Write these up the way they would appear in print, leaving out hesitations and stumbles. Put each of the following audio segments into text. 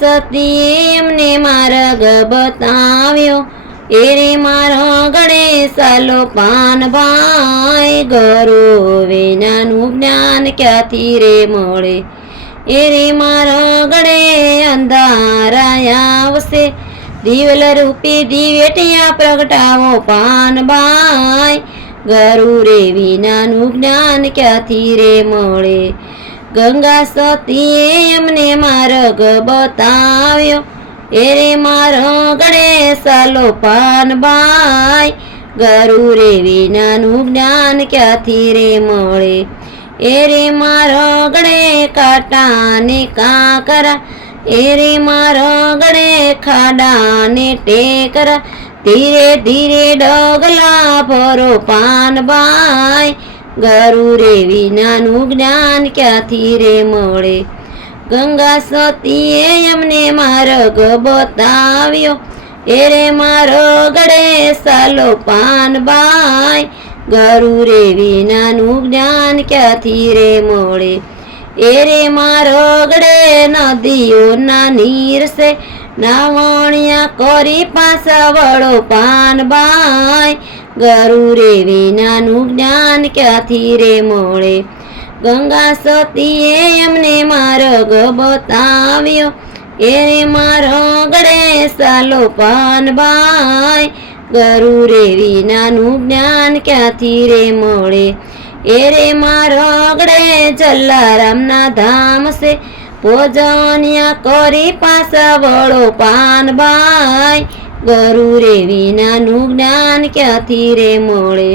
સતીએ એમને માર્ગ બતાવ્યો, એ રે મારો ગણેશાલો પાનભાઈ. ગુરુ વિનાનું જ્ઞાન ક્યાંથી રે મળે, એ રે મારો ગણે અંધારા આવશે. દિવેલ રૂપી દિવેટિયા પ્રગટાવો પાનભાઈ, ગુરુ રે વિનાનું જ્ઞાન ક્યાંથી રે મળે. ગંગા સતીએ એમને માર્ગ બતાવ્યો, એ રે મારો ગણેશાલો પાનભાઈ. ગુરુ રે વિનાનું જ્ઞાન ક્યાંથી રે મળે, એ રે મારો ગણે કાંટાને કાંકરા, એ રે મારો ગણે ખાડાને ટેકરા. ધીરે ધીરે ડગલા ભરો પાનભાઈ, ગુરુ રે વિનાનું જ્ઞાન ક્યાંથી રે મળે. ગંગા સતીએ એમને માર્ગ બતાવ્યો, એ રે મારો ગણેશાલો પાનભાઈ. ગુરુ રે વિનાનું જ્ઞાન ક્યાંથી રે મળે, એ રે મારો ગણે નદીઓના નીર છે, નાવણિયા કરી પાછા વળો પાનભાઈ. ગુરુ રે વિનાનું જ્ઞાન ક્યાંથી રે મળે. ગંગા સતીએ એમને માર્ગ બતાવ્યો, એ રે મારો ગણેશાલો પાનભાઈ. ગુરુ રે વિનાનું જ્ઞાન ક્યાંથી રે મળે, એ રે મારો ગણે જલારામના ધામ છે, ભોજનિયા કરી પાછા વળો પાનભાઈ. ગુરુ રે વિનાનું જ્ઞાન ક્યાંથી રે મળે.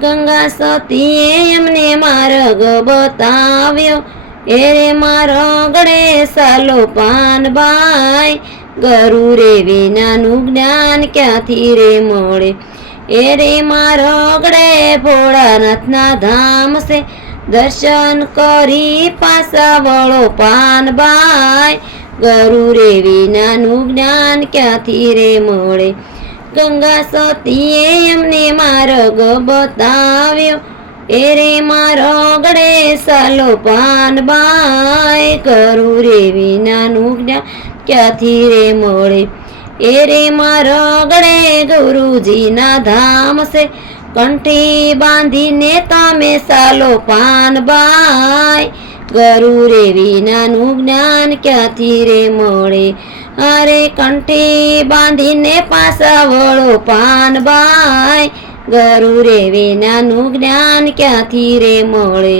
ગંગા સતીએ એમને માર્ગ બતાવ્યો, એ રે મારો ગણેશાલો પાનભાઈ. ગુરુ રે વિનાનું જ્ઞાન ક્યાંથી રે મળે, એ રે મારો ગણે ભોળાનાથના ધામ છે, દર્શન કરી પાછા વળો પાનભાઈ. ગુરુ રે વિનાનું જ્ઞાન ક્યાંથી રે મળે. ગંગા સતીએ એમને માર્ગ બતાવ્યો, એ રે મારો ગણેશાલો પાનભાઈ. ગુરુ રે વિનાનું જ્ઞાન ક્યાંથી રે મળે, એ રે મારો ગણે ગુરુજીના ધામ છે, કંઠી બાંધીને તમે ચાલો પાનભાઈ. ગુરુ રે વિનાનું જ્ઞાન ક્યાંથી રે મળે, અરે કંઠી બાંધીને પાછા વળો પાનભાઈ. ગુરુ રે વિનાનું જ્ઞાન ક્યાંથી રે મળે.